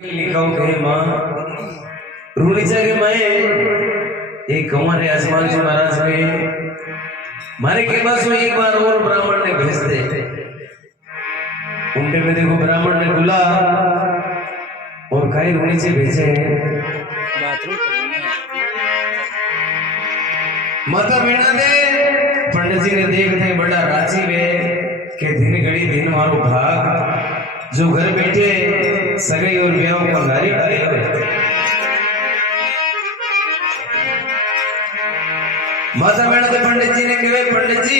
लिखा हो कहे माँ रूणीचा के मैं एक हमारे आसमान जी महाराज के मारे के पास वो एक बार और ब्राह्मण ने भेज दे उनके में देखो ब्राह्मण ने बुला और कई रूणी से भेजे माता बेड़ा दे पंडित जी ने देखते बड़ा राजी में के दिन घड़ी दिन मारो भाग जो घर बैठे सगई और ब्याह को नारी डाले माता बेड़ा दे पंडित जी ने कहे पंडित जी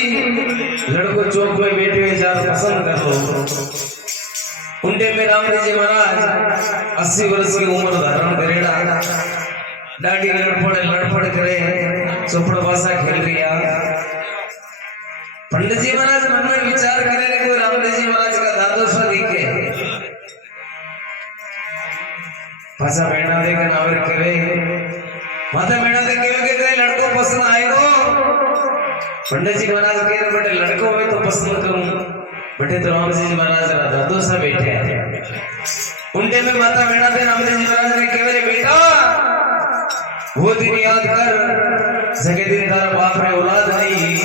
लड़को चौक में बैठे हुए जार पसंद कर लो उनके में रामदेव जी महाराज 80 वर्ष की उम्र धारण करेगा दाढ़ी लड़फड़ करे चौपड़ भाषा खेल गया पंडित जी महाराज मन में विचार करे कि रामदेव जी महाराज का दादो सा दिखे भाषा बेड़ा दे के नावर करे माता बेड़ा दे के लड़को पसंद आएगो पंडित जी महाराज कह रहे बेटे लड़को में तो पसंद करूं बेटे तो रामदेव जी महाराज का दादो सा बैठे हैं उनके में माता बेड़ा दे रामदेव जी महाराज ने कह रहे बेटा वो दिन याद कर जगह दिन तारा बाप रे औलाद नहीं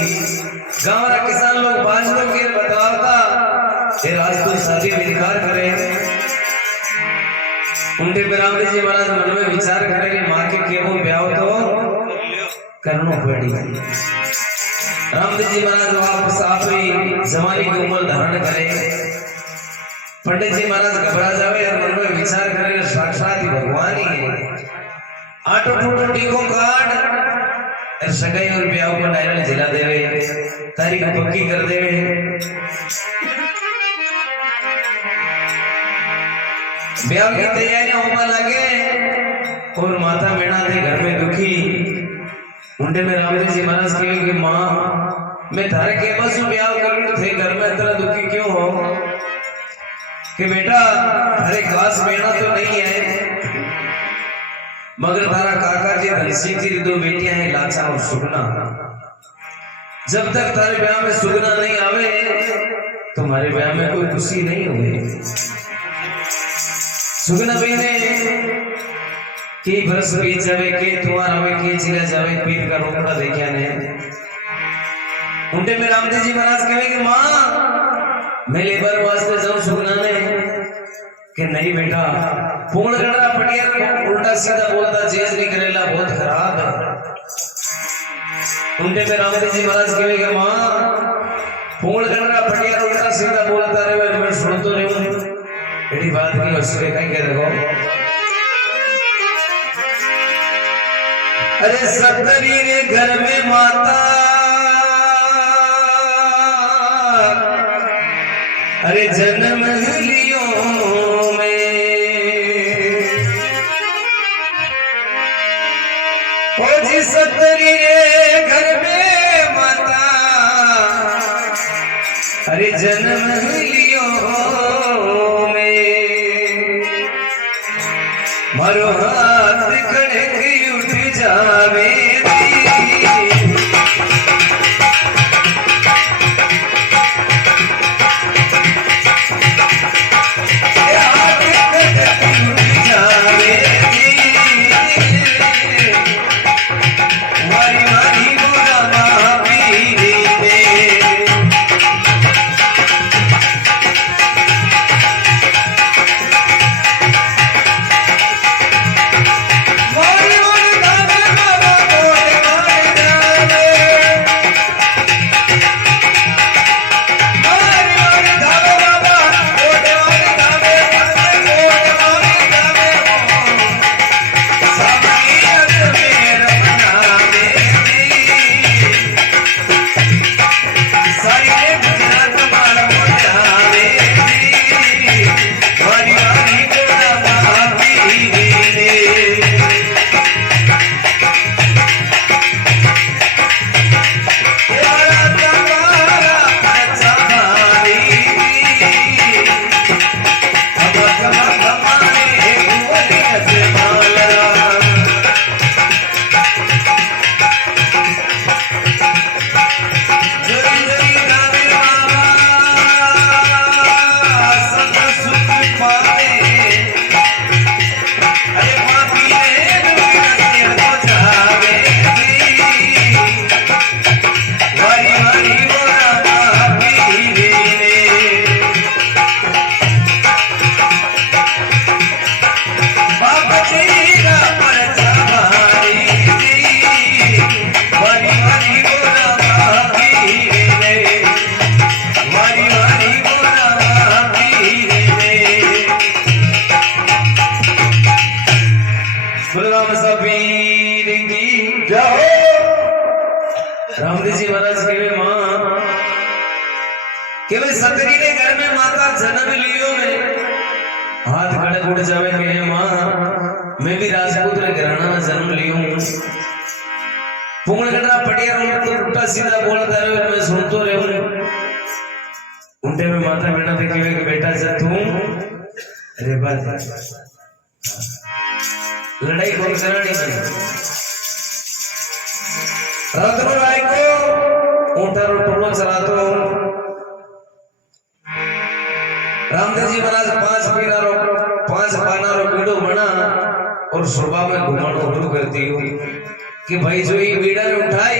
गांव रा किसान लोग बाज लोग के बताता फिर आज तो शादी में इनकार करे उनके रामदेव जी महाराज मन में विचार करे कि माँ के केवो ब्याह तो करनो पड़ी रामदेव जी महाराज वापस आप जवानी की उम्र धारण करे पंडित जी महाराज घबरा जावे और मन में विचार करे साक्षात ही भगवान ही है आटो टूटो टीको काट सगाई और ब्याह को नारियल जिला देवे तारीख पक्की कर देवे ब्याह की तैयारियां होने लगे और माता बेड़ा दे घर में दुखी उनके में रामदेव जी महाराज कहे कि माँ मैं थारे के बस ब्याह करूं थे घर में इतना दुखी क्यों हो कि बेटा थारे खास बेड़ा तो नहीं है मगर तारा काका जी धनसी की दो बेटियां हैं लाचा और सुगना जब तक तारे ब्याह में सुगना नहीं आवे तुम्हारे ब्याह में कोई खुशी नहीं हुई सुगना बहने की बरस बीत जावे के तुम्हारा में के चिला जावे पीत का रोकड़ा देखा ने उनके में रामदेव जी महाराज कहे कि माँ मैं लेबर वास्ते जाऊं सुगना ने कि नहीं बेटा पूर्ण गणरा पटिया उल्टा सीधा बोलता चेंज नहीं करेला बहुत खराब है उनके में रामदेव जी महाराज कहेगा माँ पूर्ण गणरा पटिया उल्टा सीधा बोलता रहे मैं सुन तो नहीं हूं एडी बात नहीं उसके कहीं कह देखो अरे सत्तरी रे घर में माता अरे जन्म लियो जी सत्तरी रे घर में माता अरे जन्म लियो में मारो हाथ खड़े उठ जावे राम सपीर की जय रामदेव जी महाराज के मां केवल सतरी ने घर में माता जन्म लियो में हाथ खड़े उड़ जावे के मां मैं भी राजपूत रे घराना में जन्म लियो हूं पुंगड़ गड़ा पटिया रो तो उल्टा सीधा बोलता रहे मैं सुनतो रहूं उनटे में माता बेटा ते केवे के बेटा जा तू अरे बात लड़ाई कौन करानी है रत्न राय को ऊंटा रो टोलो चलातो रामदेव जी महाराज पांच पाना रो बीड़ो बना और सुबह में घुमानो शुरू कर दियो कि भाई जो ये बीड़ा ने उठाई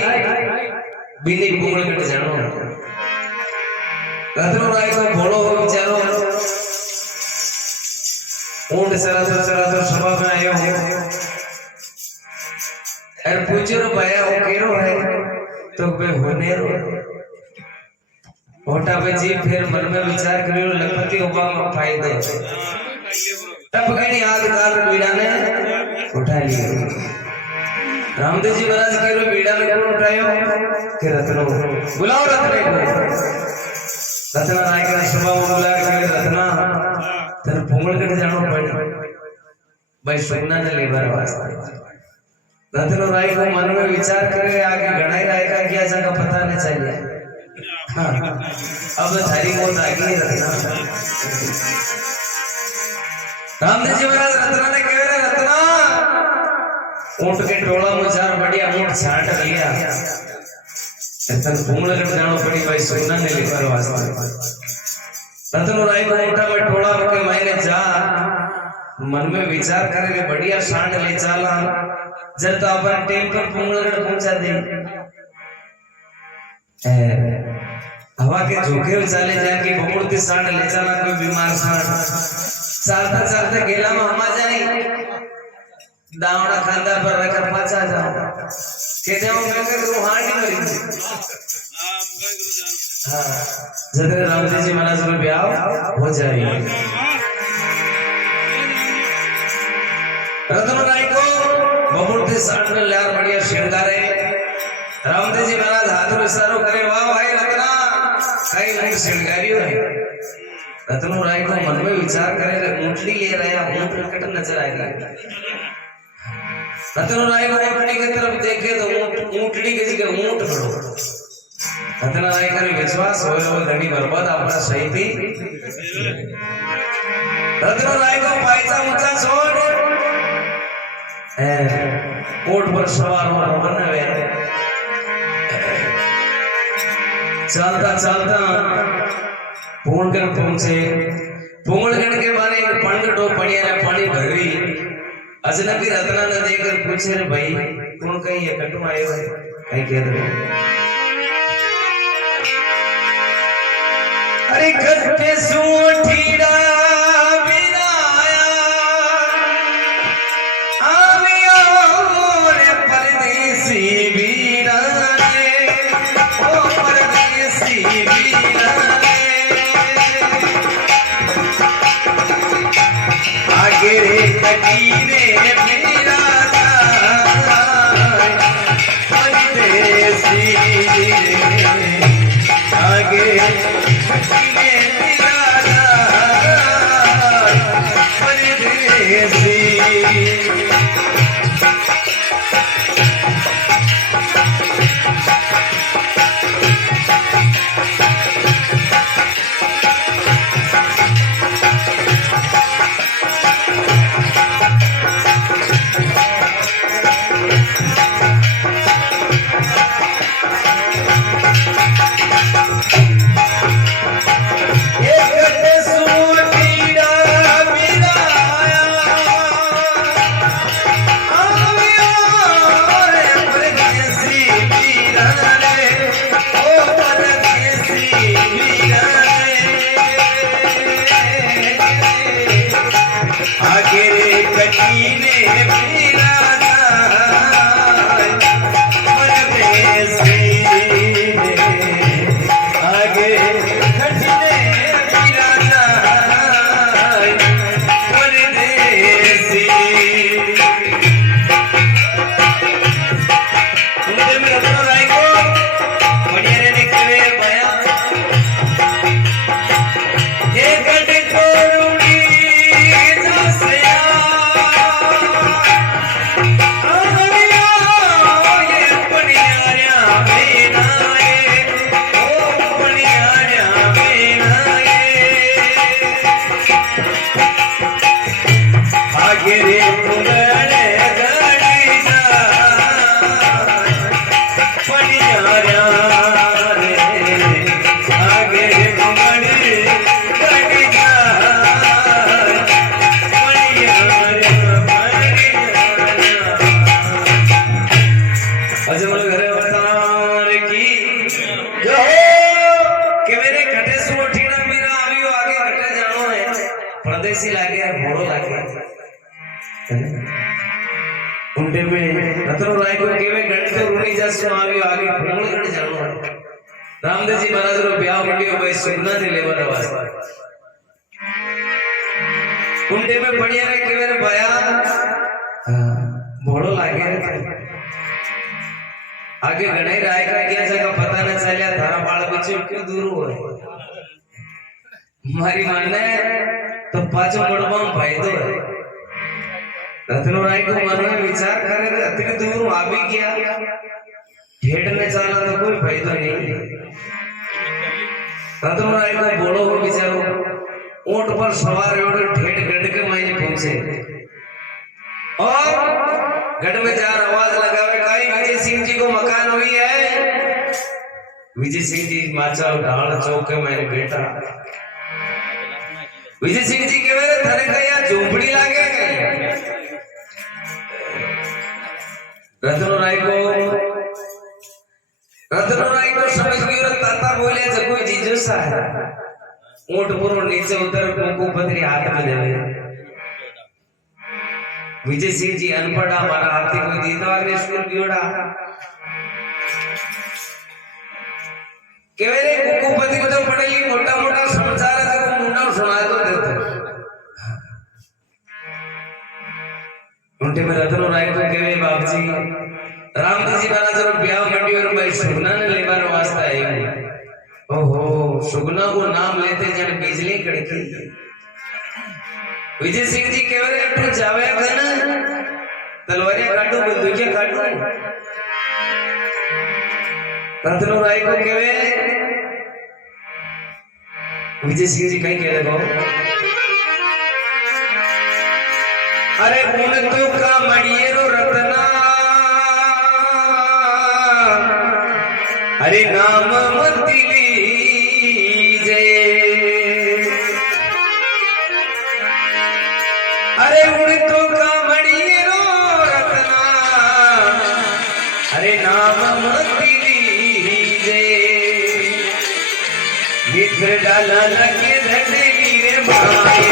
बीनी पुंगड़ कट जानो रत्न राय को भोलो हो विचारो ऊंट चलातो सभा में आयो और पूछो रो भाया वो केरो है तो बे होने रो होटा पे जी फिर मन में विचार करियो लखपति ओबामा फायदे तब कहीं आग काल बीड़ा ने उठा लियो रामदेव जी महाराज केरो बीड़ा ने कौन उठायो के रत्नो बुलाओ रत्ने को रत्ना राय का सुबह बुला के रत्ना तेरे पुंगड़ कट जानो पड़ी भाई सुनना ने लेबर वास्ते रत्न राय को मन में विचार करे आगे गणाई राय का क्या जगह पता नहीं चाहिए हाँ, अब थारी मौत आ गई रत्ना रामदेव जी महाराज रत्ना ने कह रहे रत्ना ऊंट के टोला में चार बढ़िया ऊंट छांट लिया तन पुंगड़ कट जानो पड़ी भाई सुनना ने लेबर वास्ते रत्न राय को ऊंटा में टोला के मायने जा मन में विचार करे बढ़िया सांड ले चाला जब तो अपन टेम पर पुंगड़ पहुंचा दे हवा के झोंके में चले जाके बमुड़ती सांड ले चला कोई बीमार सांड चलता चलते गेला में हमा जाए दावड़ा खांदा पर रखकर पाचा जाओ कहते हो मैं कर तू हां नहीं मरी हां जदरे रामदेव जी महाराज को ब्याह हो जाए रत्न राय को बमुड़ती सांड में लार बढ़िया श्रृंगारे रामदेव जी महाराज हाथ में इशारो करे वाह भाई रत्ना कई ऊंट श्रृंगारियो है रत्न राय को मन में विचार करे ऊंटली ले रहा ऊंट कट नजर आएगा रत्न राय को ऊंटली की तरफ देखे तो ऊंटली की जगह ऊंट खड़ो रत्न राय का विश्वास हो धनी बर्बाद अपना सही थी रत्न राय को पायचा ऊंचा छोड़ ऊंट पर सवार हो रवाना हुए चलता चलता पुंगड़ पहुंचे पुंगड़गढ़ के बारे एक पंडो पड़िया ने पानी भरी अजनबी रत्ना ने देखकर पूछे रे भाई कौन कहीं ये कटु आयो है कहीं कह दे अरे कटे सूठीड़ा बिनाया आमिया रे परदेसी बीरा आगे कटीने मेरा परदेसी आगे कटीने मेरा परदेसी उनके में रतन राय को केवे गणित ऋणी जसु आवी आगे पूर्ण गण जानो रामदेव जी महाराज रो ब्याह मंडियो भाई सुनना ने लेवर वास्ते उनके में बढ़िया रे केवे रे भया भोड़ो लागे आगे गणेश राय का क्या जगह पता न चलिया थारा बाल बच्चे क्यों दूर हुए मारी माने तो पाचो मड़बाम फायदो है रत्नो राय को मन में विचार करे तो अति दूर आ भी गया ढेड़ में चला तो कोई फायदा नहीं रत्नो राय को बोलो हो बिचारो ऊंट पर सवार हो ढेड़ गढ़ के मायने पहुंचे और गढ़ में जार आवाज लगावे काई विजय सिंह जी को मकान हुई है विजय सिंह जी माचा ढाल चौक के मैंने बेटा विजय सिंह जी के मेरे थाने का यहाँ झोंपड़ी लागे रतन राय को समझ गई ताता बोले कोई जीजू सा है ऊंट पूर्व नीचे उतर कुंकू पत्री हाथ में देवे विजय सिंह जी अनपढ़ हमारा हाथी कोई दीदा ने स्कूल गयोड़ा के मेरे कुंकू पत्री तो पढ़ेली मोटा मोटा समाचार है तो मुंडा सुना तो देते उनके में रतन राय को केवे बाबूजी रामदेव जी महाराज रो ब्याह मंडी और भाई सुगना ने लेबार वास्ता आई ओहो सुगना को नाम लेते जन बिजली कड़की विजय सिंह जी केवे तू जावे गन तलवारियां काटू बंदूकें काटू रतन राय को केवे विजय सिंह जी कहीं कह देखो अरे उन तो का मड़ियरो रतना अरे नाम मंदिली जे अरे उन तो का मड़ियरो रतना अरे नाम मंदिली जे मित्र डाला लगे धड़े वीरे माए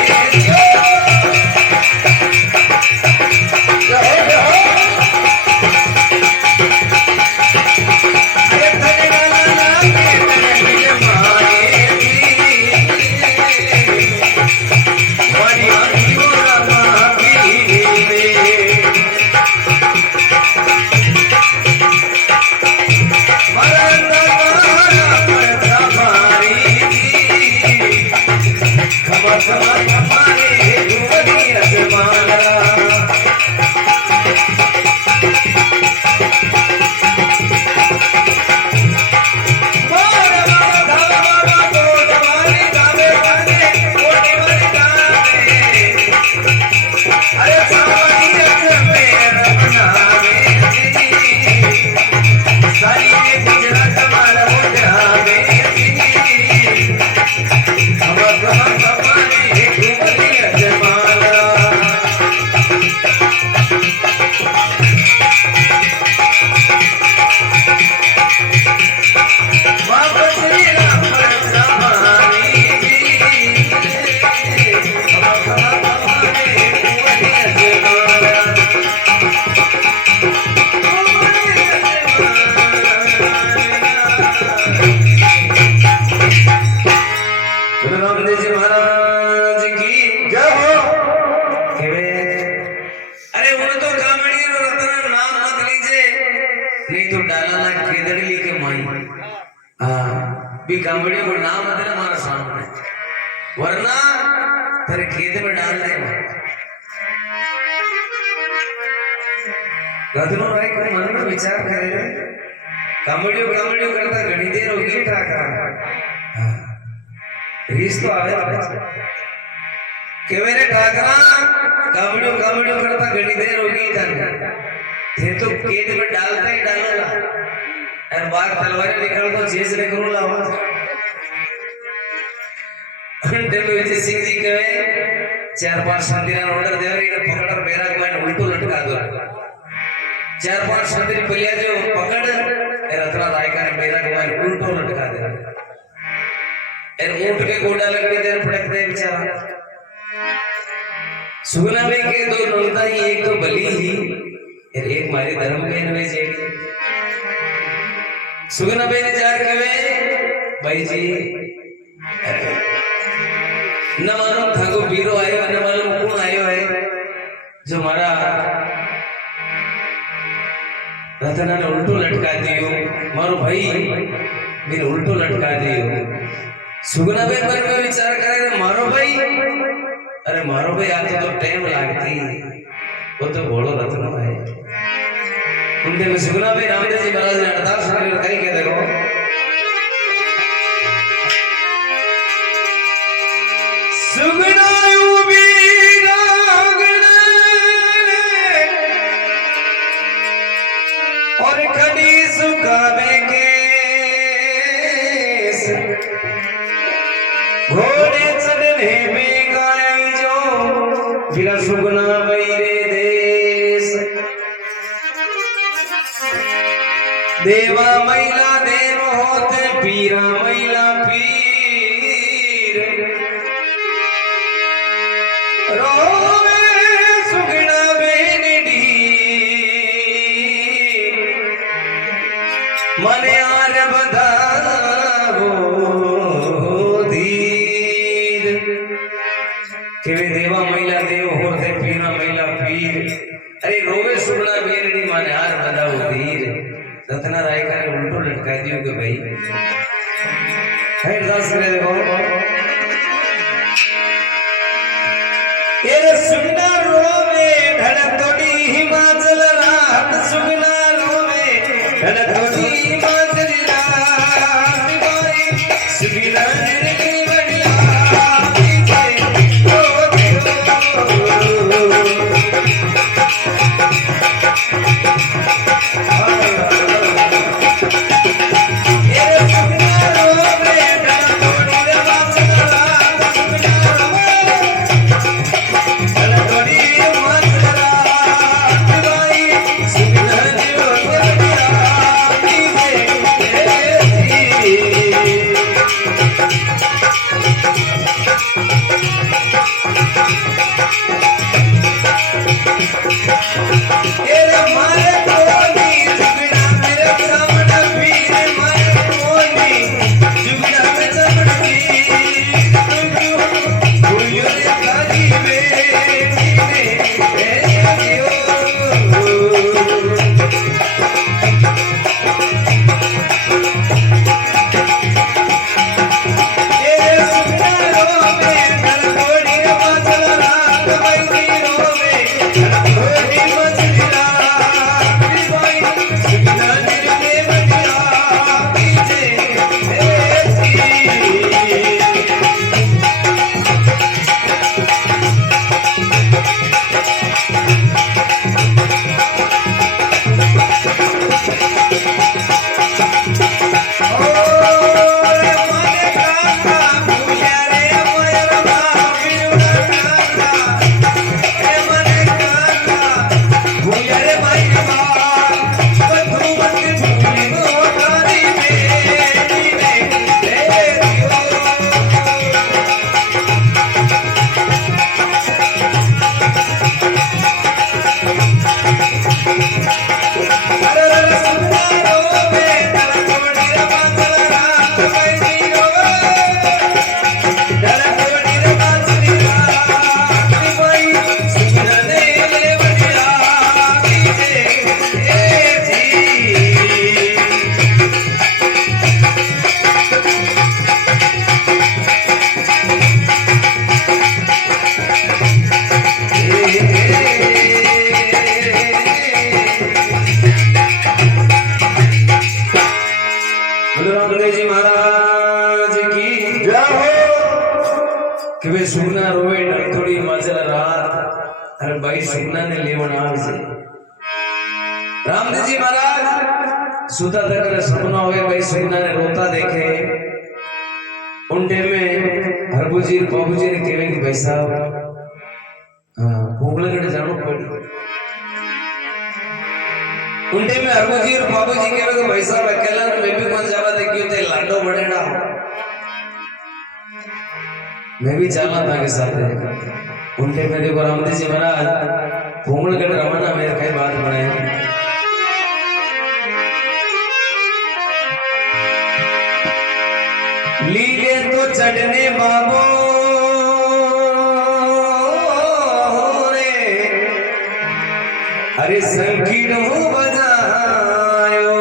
गांवड़ियों को नाम आते ना हमारा सामने वरना तेरे खेत में डाल दे रतनो राय को मन में विचार करे गांवड़ियों करता घड़ी देर होगी ठाकरा रीस तो आवे के मेरे ठाकरा गांवड़ियों करता घड़ी देर होगी थे तो खेत में डालता ही डालेगा और बाहर तलवारें निकल तो चीज ने करूँ लावा विजय सिंह जी कहे 4-5 मंदिर ऑर्डर दे रही पकड़ मेरा मैंने उल्टू लटका दो 4-5 मंदिर पुलिया जो पकड़ रत्ना राय का मेरा मैंने उल्टू लटका दे ऊंट के गोडा लगने देर पड़क दे बेचारा सुगना भाई के दो नोनता ही एक तो बली ही और एक मारी धर्म बहन में जेड़ी सुगना भाई ने जार कहे भाई जी न मालूम थाको बीरो आयो न मालूम कौन आयो है जो मारा रतना ने उल्टो लटका दियो मारो भाई मैंने उल्टो लटका दियो सुगना भाई पर में विचार करे मारो भाई अरे मारो भाई आते तो टाइम लागती वो तो बोलो रत्न है उनके में सुगना भाई रामदेव जी महाराज ने अरदास करके कहीं कह देखो सुगना और खड़ी सुखावे के घोड़े चढ़ने में गाय जो बिना सुगना मेरे देश देवा मैला देव होते पीरा मैला पीर रोवे सुगना बेनडी मने आर बधावो धीर के वे देवा मैला देव होते पीरा मैला पीर अरे रोवे सुगना बेनडी मने आर बधावो धीर रत्ना राय का ने उल्टो लटका दियो के भाई है अरदास करे देखो ये सुगना रोवे धड़कड़ी हिमाचल रात सुगना रोवे धड़कड़ी हिमाचल रात भाई सुगना ने बढ़िया सुगना रोवे थोड़ी मजल रात अरे भाई सुगना ने लेवन आवजे रामदेव जी महाराज सुता तक सपना हुए भाई सुगना ने रोता देखे उनटे में हरबूजी बाबूजी ने केवे कि भाई साहब भूगलगढ़ जानो पड़ी उनटे में हरबूजी और बाबूजी केवे कि भाई साहब अकेला मैं भी कौन जावा देखियो ते लाडो बड़ेड़ा मैं भी चलना था के साथ उनके में देखो रामदेव जी महाराज भूंगड़गढ़ रमना में कई बात बनाए। लीले तो चढ़ने बाबो रे, अरे संगीत बजायो,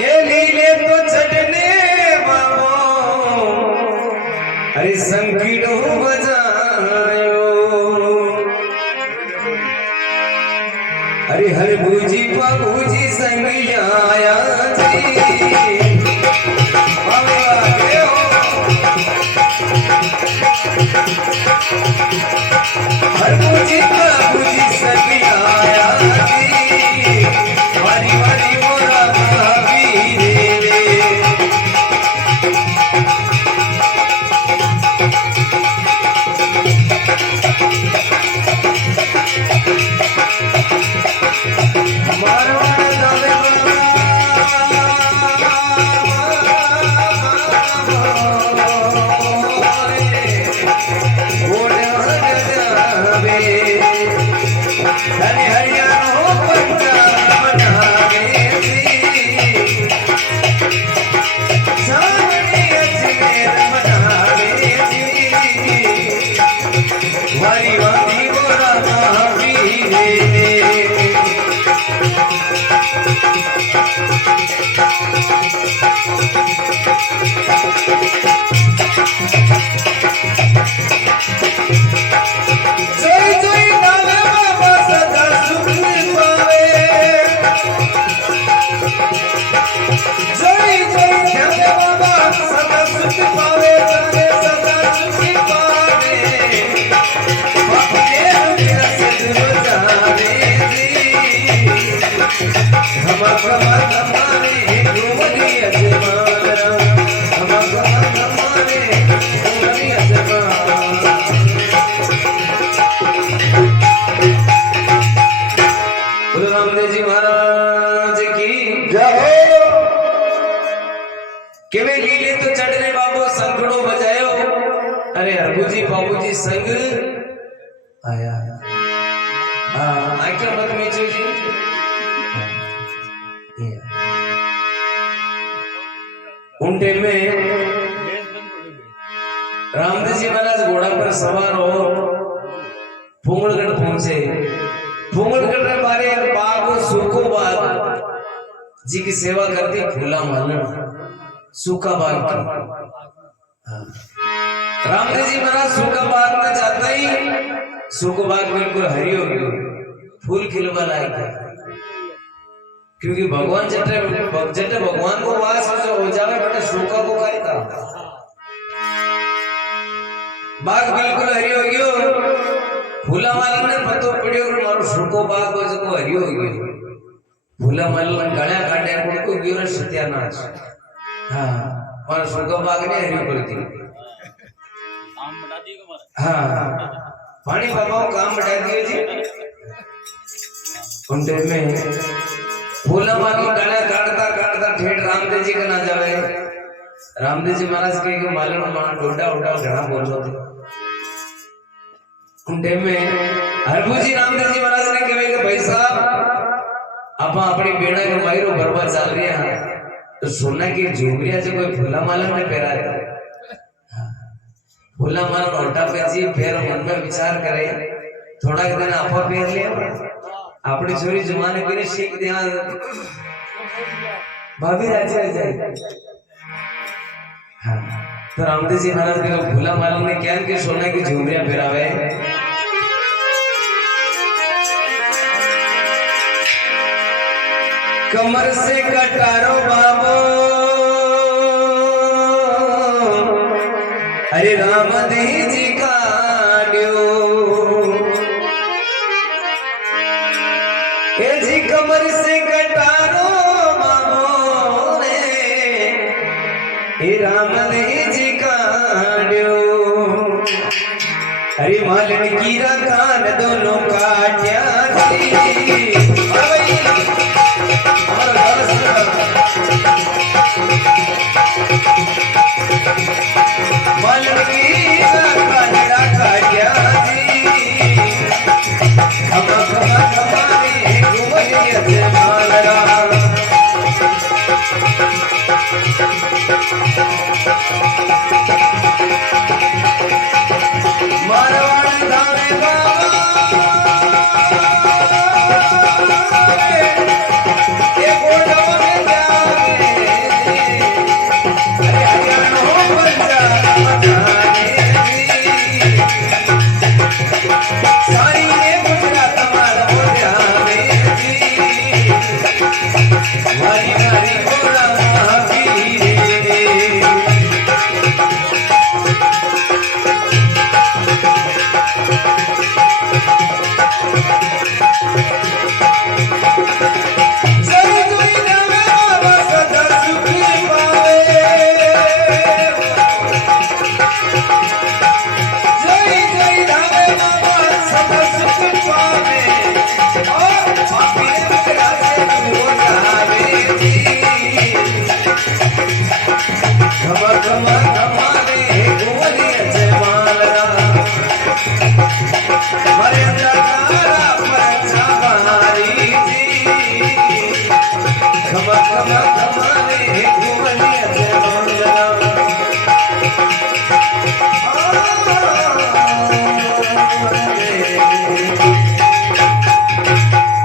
ये लीले तो चढ़ने बाबो, अरे संगीत बजायो, अरे हर बूजी बाबूजी संग आया जी, हर बूजी बाबूजी संग आया जी, वारी वारी मोरा महावीर रे। रामदेव जी महाराज की जय हो। केवे लीले तो चढ़ने बाबू संगड़ो बजायो, अरे हरबूजी बाबूजी संग आया। हाँ आइए मत मीचो जी। उनटे में रामदेव जी महाराज घोड़ा पर सवार हो फूंगड़गढ़ पहुंचे। फूंगड़गढ़ में बारे बाग सूखो बाग जी की सेवा करती फूला मालन सूखा बाग की। रामदेव जी महाराज सूखा बाग में जाता ही सूखो बाग बिल्कुल हरी हो गई, फूल खिलवा लायक, क्योंकि भगवान जटे भगवान को वास हो जावे बेटा सूखा को काय था। बाग बिल्कुल हरी हो गयो, फूला मालन ने पतो पड़ियो और मारो सूखो बाग हो जो हरी हो गयो। फूला मालन गळ्या काढ्या को गयो सत्यानाश। हाँ मारो सूखो बाग ने हरी पड़ती। हाँ पानी बाबाओ काम बढ़ा दिए जी। उन टाइम में फूला मालन गळ्या काटता काटता ठेठ रामदेव जी का ना जावे। रामदेव जी महाराज के मालन मां डोडा उडा घना बोल रहे थे। उन टाइम में हरबूजी रामदेव जी महाराज ने कहे कि भाई साहब आप अपनी बेड़ा के मायरो बर्बाद चल रही है, तो सोना की झुमरिया से कोई फूला मालन ने पहरा है। फूला मालन उल्टा पे जी फिर मन में विचार करे, थोड़ा दिन आपा पहन लिया अपनी छोरी जमाने के लिए सीख दिया भाभी राजी रह जाए। हाँ तो रामदेव जी महाराज के फूला मालन ने क्या कि सोना की झुमरिया पहरावे। कमर से कटारो बाबो, अरे रामदेव जी का जी कमर से कटारो बाबो रे, रामदेव जी का अरे मालन की कान दोनों काट्या जी। मालन की काजड़ा काटिया जी खमा खमा खमारी घुमरिया मालरा मारवाड़ धामे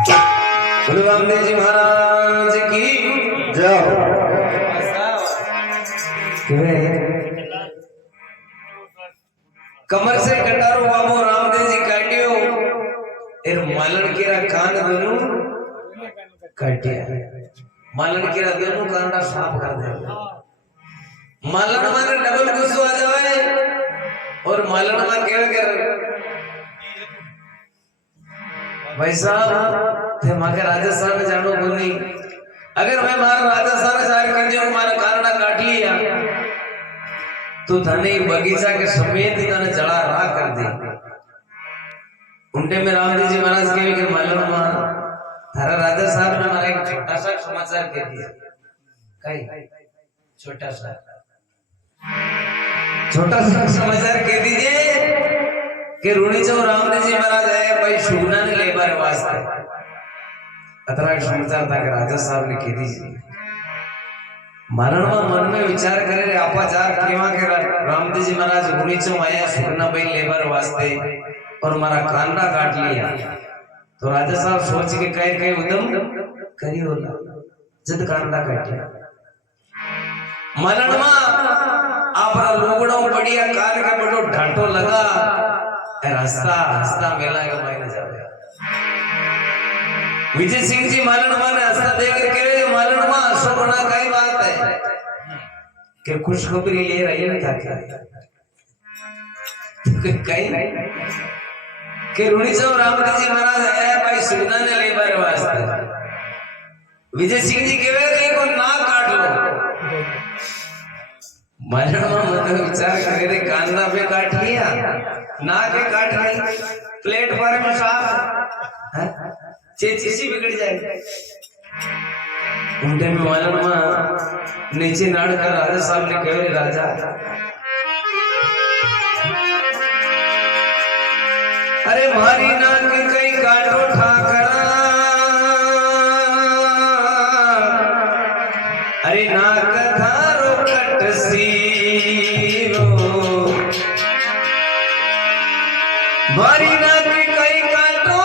रामदेव जी महाराज की जय। कमर से कटारो बाबू रामदेव जी काटियो एर मालन केरा कान दोनों काटिया मालन केरा दोनों कांडा साफ कर दे मालन माने डबल गुस्सा आ जावे और मालन मान केवे कर भाई साहब थे माके राजस्थान में जानो को नहीं अगर मैं मार राजस्थान में जाकर कर जो मारा कारणा काट लिया तो धने बगीचा के समेत इन्होंने जड़ा राह कर दी उनटे में रामदेव जी महाराज के भी मालूम हुआ थारा राजा साहब ने हमारा एक छोटा सा समाचार कह दिया कई छोटा सा समाचार कह दीजिए कि रूणी जो रामदेव जी महाराज है भाई शुगना ने ले बार वास्ते अतरा समाचार था कि राजा साहब ने कह दीजिए मारण मन में विचार करे रे आपा जार केवा के रामदेव जी महाराज रूणी जो आया शुगना भाई लेबर वास्ते और मारा कांडा काट लिया तो राजा साहब सोच के कहे उदम करी होला जद कांडा काटिया मरण आपरा लोगड़ो बढ़िया कार का बड़ो ढाटो लगा रास्ता रास्ता मेला के मायने जावे विजय सिंह जी मालन माने रास्ता देख के कहे मालन मां सोना काई बात है कि खुशखबरी ले रही है था कहीं कि रूणीचो रामदेव जी महाराज आया भाई सुगना ने ले बार वास्ते विजय सिंह जी कहे को ना काट लो मालूम मतलब विचार करे कांदा पे काट लिया ना के काट रही प्लेटफॉर्म में साफ चेची बिगड़ जाए उनके में मालूम नीचे नाड़ कर राजा साहब ने कहे राजा अरे मारी नाक कई काटो ठाकरा अरे नाक थारो कटसीरो मारी नाक कई काटो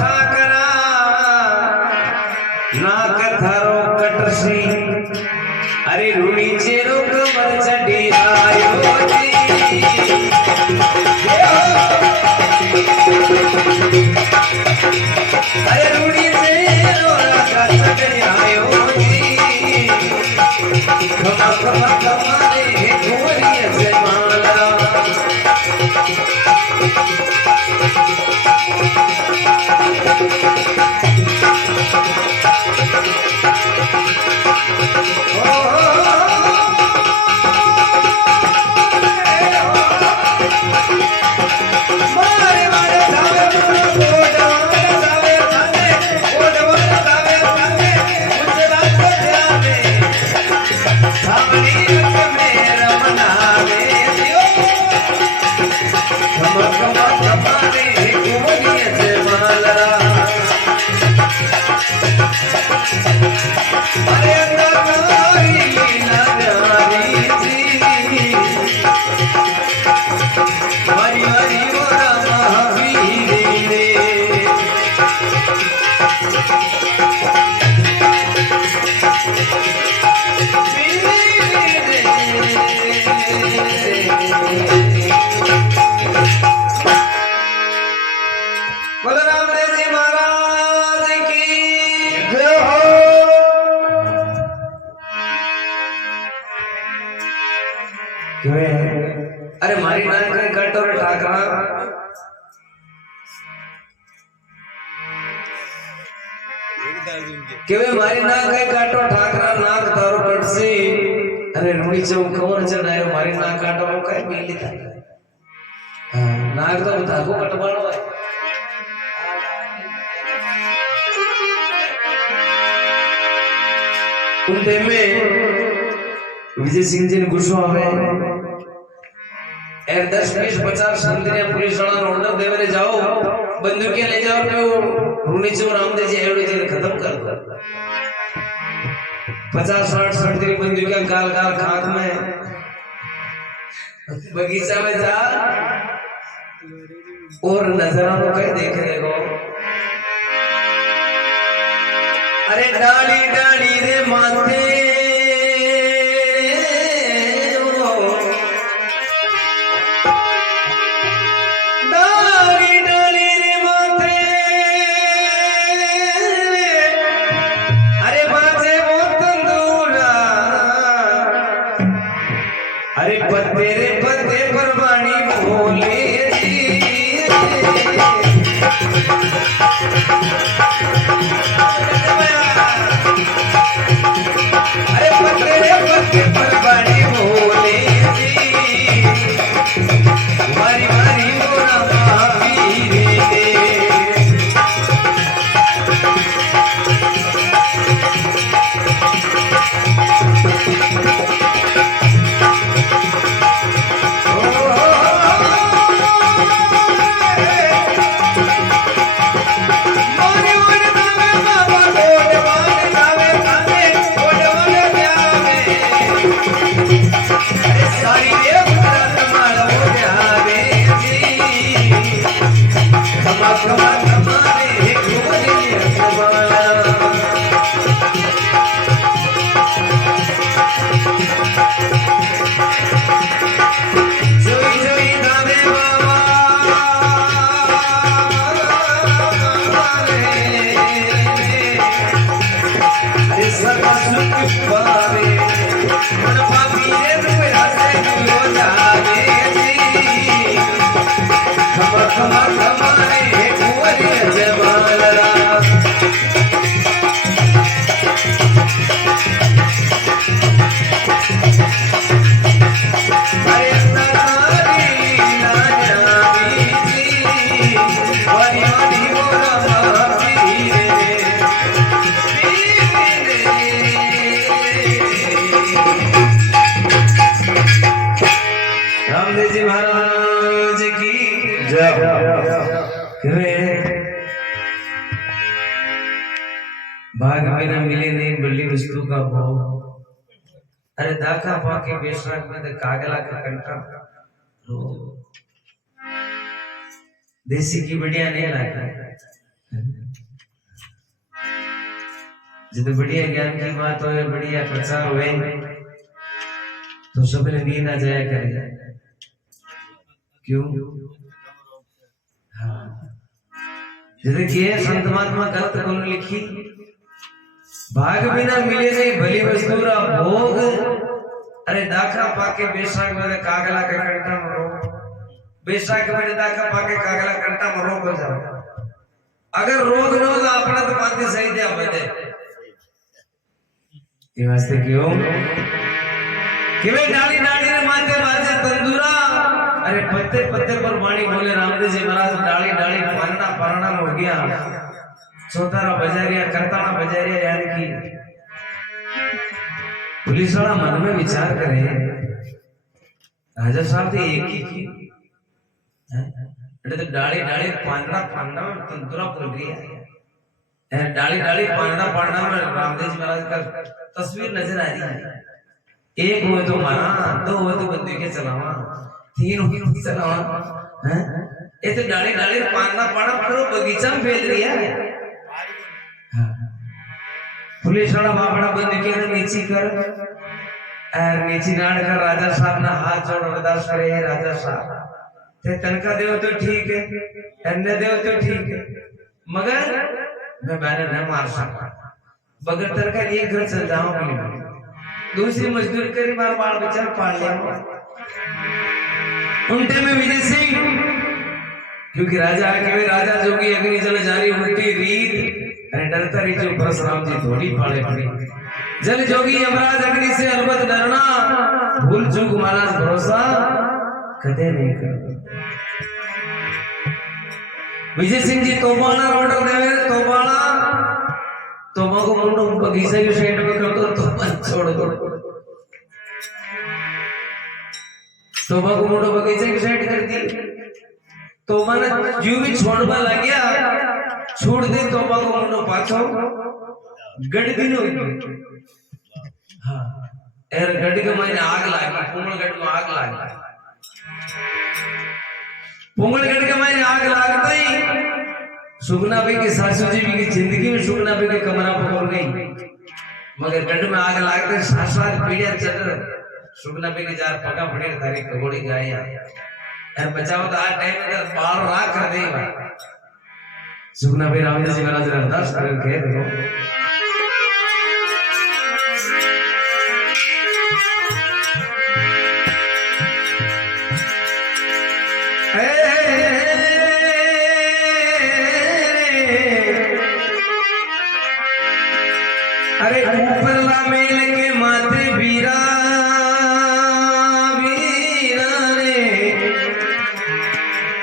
ठाकरा नाक थारो कटसी अरे रूणी चेरो कमर चढ़ी आयो अरे रूणी चेरो चढ़ी आयो खमा खमा खमारे घुमरिया से माला अरे मारी नाक कई काटो रे ठाकरा केवे मारी नाक कई काटो ठाकरा नाक तारो कटसी अरे रूड़ी चौ कौन चढ़ायो मारी नाक काटो कई मिली था नाक तो धागो कटवानो है उनते में विजय सिंह जी ने गुस्सा आवे एर 10-20-50 मंदिर पुलिस वाला ऑर्डर देवे जाओ बंदूकें ले जाओ पे रूनी चो रामदेव जी एवढे जी खत्म कर 50-60 मंदिर बंदूकें गाल गाल खाक में बगीचा में जा और नजरानों कहीं देख रहे हो अरे डाली डाली रे माथे डाली डाली रे माथे अरे बाजे वो तंदूरा अरे पत्ते रे पत्ते पर वाणी भोले जी अरे पत्ते रे पत्ते पर वाणी भोले जी मारी मारी मोरा महावीर रे रामदेव जी महाराज की जय भाग में न मिले नहीं बल्ली वस्तु का भाव अरे दाखा पाके बेशराग में तो कागला का कंटा देसी की बढ़िया नहीं लागे जितने बढ़िया ज्ञान की बात हो बढ़िया प्रचार हुए तो सबने नींद आ जाया करे क्यों हाँ जैसे कि संत महात्मा गलत कौन लिखी भाग बिना मिले नहीं भली वस्तुरा भोग अरे दाखा पाके बेशक में कागला के कंटा मरो बेशक में दाखा पाके कागला कंटा मरो हो जाओ अगर रोग न हो अपना तो बात सही दे बदे ये वास्ते क्यों कि वे डाली डाली रे माथे बाजे तंदूरा अरे पत्ते पत्ते पर वाणी बोले रामदेव जी महाराज डाली डाली पाना परणाम हो गया चौतारा बजारिया करताना बजारिया यानी कि पुलिस वाला मन में विचार करे राजा साहब तो एक ही थी तो डाली डाली पाना पाना में तंदूरा बोल रही है डाली डाली पाना पाना में रामदेव जी महाराज का तस्वीर नजर आ रही है एक हो तो मारा दो हो तो बंदूकें चलावा तीन हो तो चलावा हैं ये तो डाली डाली पाना पाना पर बगीचा में फैल रही है पुलिस वाला बापड़ा बंदूकें नीचे कर नीचे नाड़ कर राजा साहब ना हाथ जोड़ अरदास करे राजा साहब ते तनका देव तो ठीक है अन्य देव तो ठीक है मगर मैं मैंने न मार सकता बगैर तनका एक घर चल जाऊं दूसरी मजदूरी करी मार बाल बच्चा पाल लिया उनटे में विजय सिंह क्योंकि राजा के राजा जोगी अग्नि जल जारी उल्टी रीत अरे डरता रही जो परशुराम जी थोड़ी पाले पड़ी जल जोगी यमराज अग्नि से अलबत डरना भूल चूक महाराज भरोसा कदे नहीं कर विजय सिंह जी तोबाना ऑर्डर देवे तोबाना तोबा को मुंडो बगीचा के साइड में कर दो तोबा छोड़ दो तोबा को मुंडो बगीचा के साइड कर दी तोबा ने जो भी छोड़वा लगिया छोड़ दे तोबा को मुंडो पाछो गड़ नो हाँ एर गड़ के मैंने आग लागी पुंगलगढ़ में आग लागी पुंगलगढ़ के मैंने आग लागता ही सुगना भाई की सासू जी की जिंदगी में सुगना भाई की कमरा पकड़ गई मगर गढ़ में आग लागते सासवार पीढ़िया चल सुगना भाई के जार पका पड़े तारी कबोड़ी गाय यार बचाओ तो आज टाइम में बाल राख कर देगा सुगना भाई रामदेव जी महाराज अरदास करके देखो अरे ऊपरला मेल के माथे बीरा बीरा रे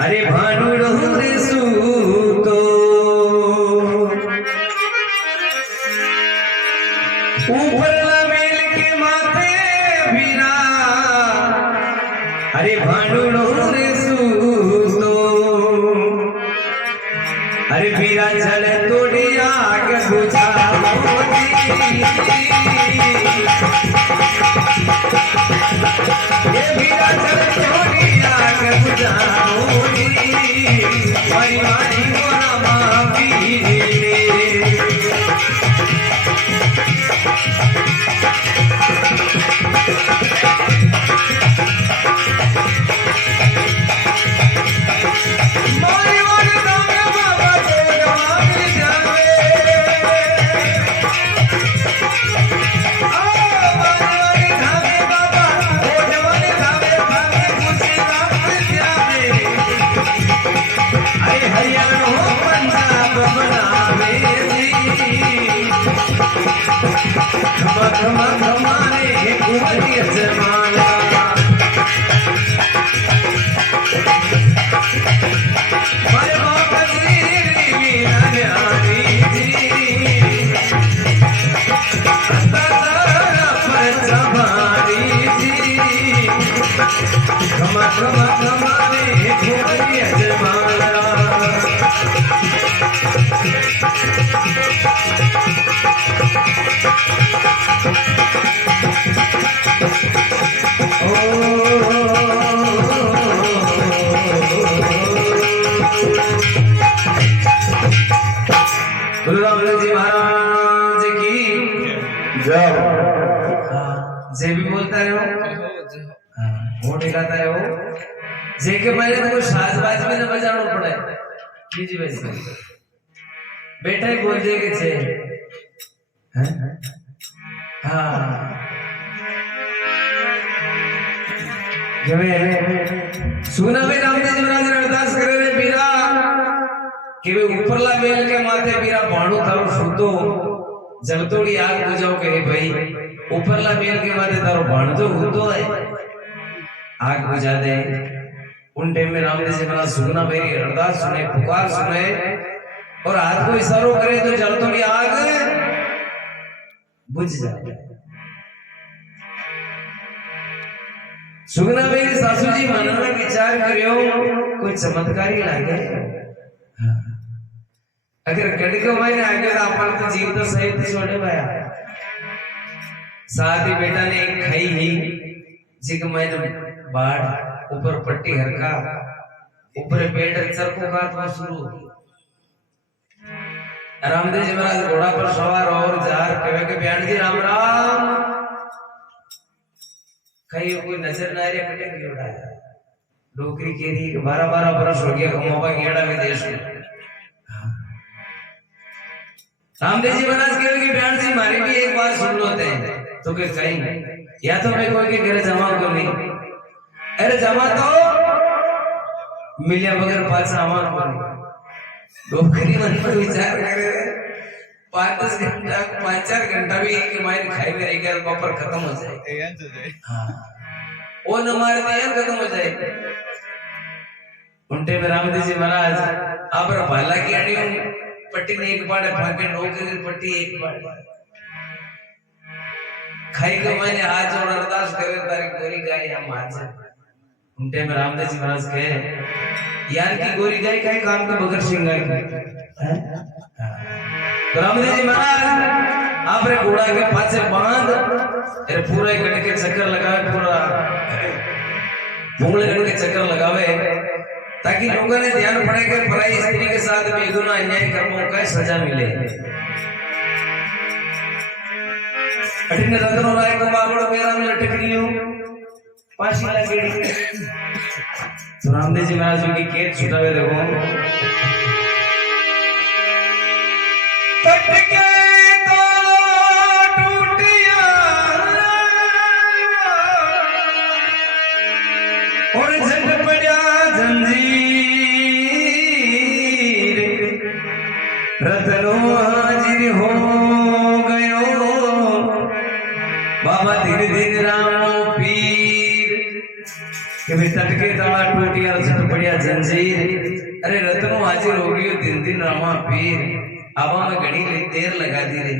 अरे भानुड़ो रे सूतो ऊपरला मेल के माथे बीरा अरे भानुड़ो रे सूतो अरे बीरा चल तोड़ी आग बुझा ये बीरा चल तोड़ी आग बुझाओगी मारी मारी मोरा माफी रे गुरु रामदेव जी महाराज की जय जे भी बोलता रहो वो टिकाता रहो जे के पहले तो साजबाज में न बजाना पड़े कीजिए वैसे बेटा ही बोल दे के छे हाँ सुना भाई रामदेव जी महाराज ने अरदास करे रे बीरा कि वे ऊपरला मेल के माथे बीरा भाणु थारो सुतो जब तोड़ी आग बुझाओ के भाई ऊपरला मेल के माथे तारो भाणजो हुतो है आग बुझा दे उन टाइम में रामदेव जी महाराज सुगना भाई की अरदास सुने पुकार सुने और हाथ को इशारो करे तो जब तोड़ी आग बुझ जाए सुगना भाई की सासू जी मन में विचार करियो कोई चमत्कारी लागे अगर गड़को मैंने आगे तो अपन तो जीव तो सही तो छोड़े भाया साथ ही बेटा ने एक खाई ही जिक मैं तो बाढ़ ऊपर पट्टी हरका ऊपर पेट चरको का तो शुरू रामदेव जी महाराज घोड़ा पर सवार और जार कहे के बयान जी राम राम कहीं कोई नजर ना रही कटे की उड़ाया डोकरी के दी 12-12 बरस हो गया कमोबा गेड़ा में देश में रामदेव जी महाराज कहे कि बयान जी मारी भी एक बार सुन लोते हैं तो के कहीं या तो मैं कोई के घर जमा को नहीं अरे जमा तो मिलिया बगैर पाचा आवाज पर डोकरी मन में विचार करे 5-10 घंटा 5-4 घंटा भी एक माइन खाई में रह गया बपर खत्म हो जाए हाँ वो न मार दिया खत्म हो जाए उनटे में रामदेव जी महाराज आप भाला की अड़ियों पट्टी ने एक बार फाके नौकरी पट्टी एक बार खाई के मैंने हाथ जोड़ अरदास करे तारी गोरी गाय हम आज उनटे में रामदेव जी महाराज कहे यार की गोरी गाय काय काम के बगैर सिंगार तो रामदेव जी महाराज आप रे घोड़ा के पाछे बांध अरे पूरा गड़ के चक्कर लगावे पूरा भूंगले गड़ के चक्कर लगावे ताकि लोगों ने ध्यान पड़े कि पराई स्त्री के साथ बेगुना अन्याय कर्मों का सजा मिले अठिन रतन राय को बाबड़ मेरा में लटकनियो पासी लगेड़ी तो रामदेव जी महाराज की केत छुटावे देखो टटके तो टूटिया और झट पड़ा जंजीर रतनो हाजिर हो गयो बाबा धीरे धीरे रामो पीर के भी टटके ताला टूटिया झट पड़िया जंजीर अरे रतनो हाजिर हो गयो दिन दिन रामा पीर आवा में घड़ी देर लगा दी रे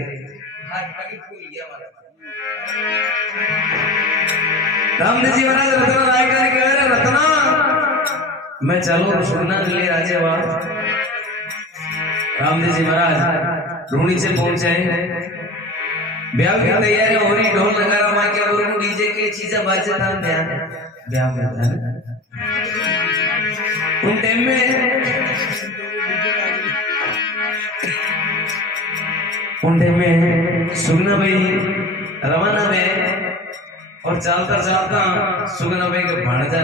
हाथ पानी फूल गया रामदेव जी महाराज रत्ना राय का कह रहे रत्ना मैं चलो सुनना ले राजे वाह रामदेव जी महाराज रूणी से पहुंचे ब्याह की तैयारी हो रही ढोल नगारा मां क्या बोलूं डीजे के चीजें बाजे था ब्याह में था उन टाइम में सुगना भाई रवाना में और चलता चलता सुगना भाई के भाणजा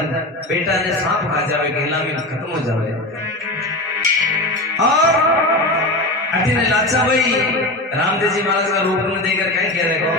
बेटा ने सांप खा जावे गेला में खत्म हो जावे और अठी ने लाचा भाई रामदेव जी महाराज का रूप में देखकर कहीं कह रहे को